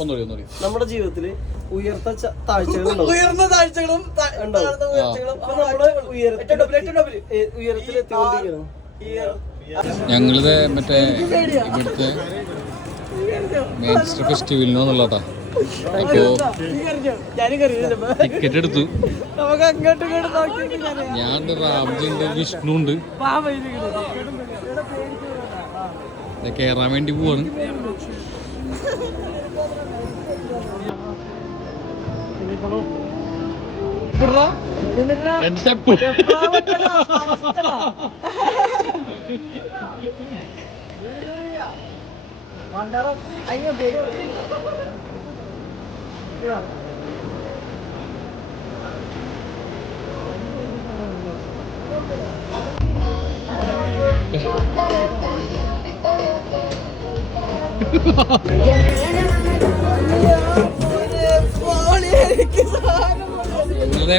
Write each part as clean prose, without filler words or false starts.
നമ്മുടെ ജീവിതത്തില് ഉയർന്ന താഴ്ചകളും ഉയർന്ന താഴ്ചകളും ഉയരത്തിലെത്തിക്കൊണ്ടിരിക്കണം. ഞങ്ങളിത് മറ്റേ ഇവിടുത്തെ മാഞ്ചസ്റ്റർ ഫെസ്റ്റിവലിനോന്നുള്ളതാ. അപ്പോ ടിക്കറ്റ് എടുത്തു. ഞാൻ റാംജിണ്ട്, വിഷ്ണു ഉണ്ട്. കേറാൻ വേണ്ടി പോവാണ്.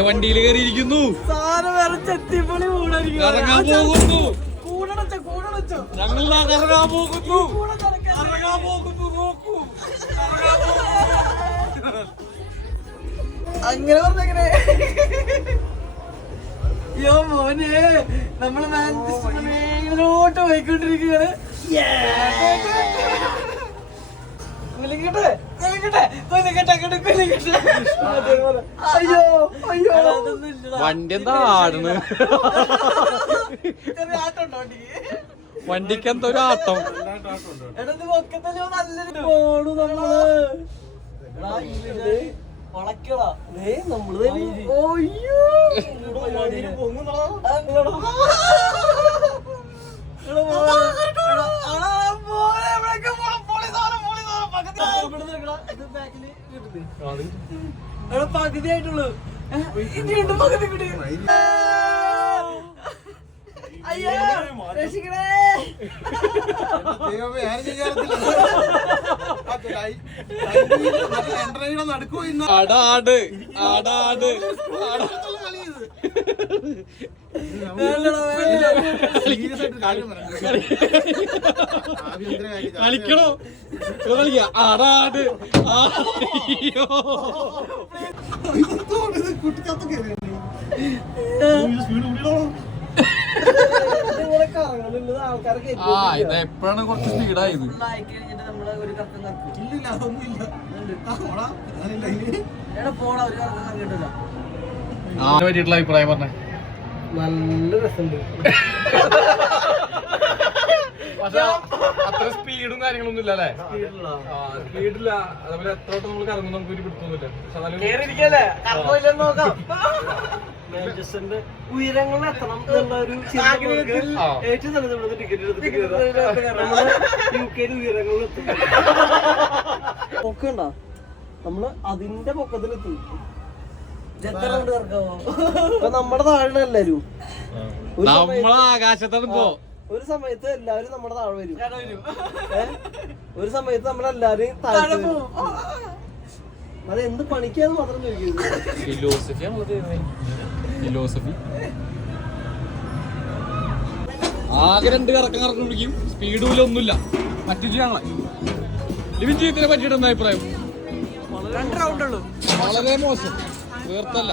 വണ്ടിയിൽ കയറിയിരിക്കുന്നു. കറങ്ങാൻ പോകുന്നു. ഞങ്ങൾ കറങ്ങാൻ പോകുന്നു. അങ്ങനെ പറഞ്ഞെങ്ങനെ? യോ മോനെ, നമ്മള് മാഞ്ചസ്റ്ററിന്റെ മേലോട്ട് പോയിക്കൊണ്ടിരിക്കുകയാണ്. അയ്യോ അയ്യോ, വണ്ടി എന്താ ആടുന്നു? വണ്ടിക്ക് എന്തോ ഒരു ആട്ടം. പകുതിയായിട്ടുള്ളൂ. ഇനിയുണ്ട് പകുതി കൂടി. അയ്യോ രക്ഷിക്കണേ. ആടാട് ആടാട് കളിക്കണോ? കളിക്ക ആടാട്. അയ്യോ ഇത് എപ്പോഴാണ് കുറച്ച് സ്പീഡായത്? പറ്റിയിട്ടുള്ള അഭിപ്രായം പറഞ്ഞേ. നല്ല രസമുണ്ട്. പക്ഷെ അത്ര സ്പീഡും കാര്യങ്ങളൊന്നും ഇല്ല അല്ലേ? സ്പീഡില്ല. അതേപോലെ എത്രോട്ട് നമ്മൾ കറങ്ങും നമുക്ക് ഒരു പിടുത്തൊന്നുമില്ല. മാഞ്ചസ്റ്ററിന്റെ ഉയരങ്ങളിൽ എത്തണം എന്നുള്ള ഒരു ഏറ്റവും നല്ലത് ടിക്കറ്റ് എടുത്തിട്ട് UK ഉയരങ്ങളിൽ എത്തും. പൊക്കണ്ട, നമ്മള് അതിന്റെ പൊക്കത്തിലെത്തി. നമ്മുടെ താഴെ എല്ലാരും ആകാശത്താണ് പോ. ഒരു സമയത്ത് എല്ലാവരും നമ്മുടെ താഴെ വരും. ഒരു സമയത്ത് നമ്മളെല്ലാരും താഴെ വരും. അത് എന്ത് പണിക്കാന്ന് മാത്രം ഫിലോസഫി. ആകെ 2 കറക്കം പിടിക്കും. സ്പീഡുമില്ല, ഒന്നുമില്ല. പറ്റിച്ചാണല്ലോ. ലിവിൻ ജീവിതത്തിനെ പറ്റിയിട്ട് എന്താ അഭിപ്രായം? വളരെ മോശം. വേർത്തല്ല.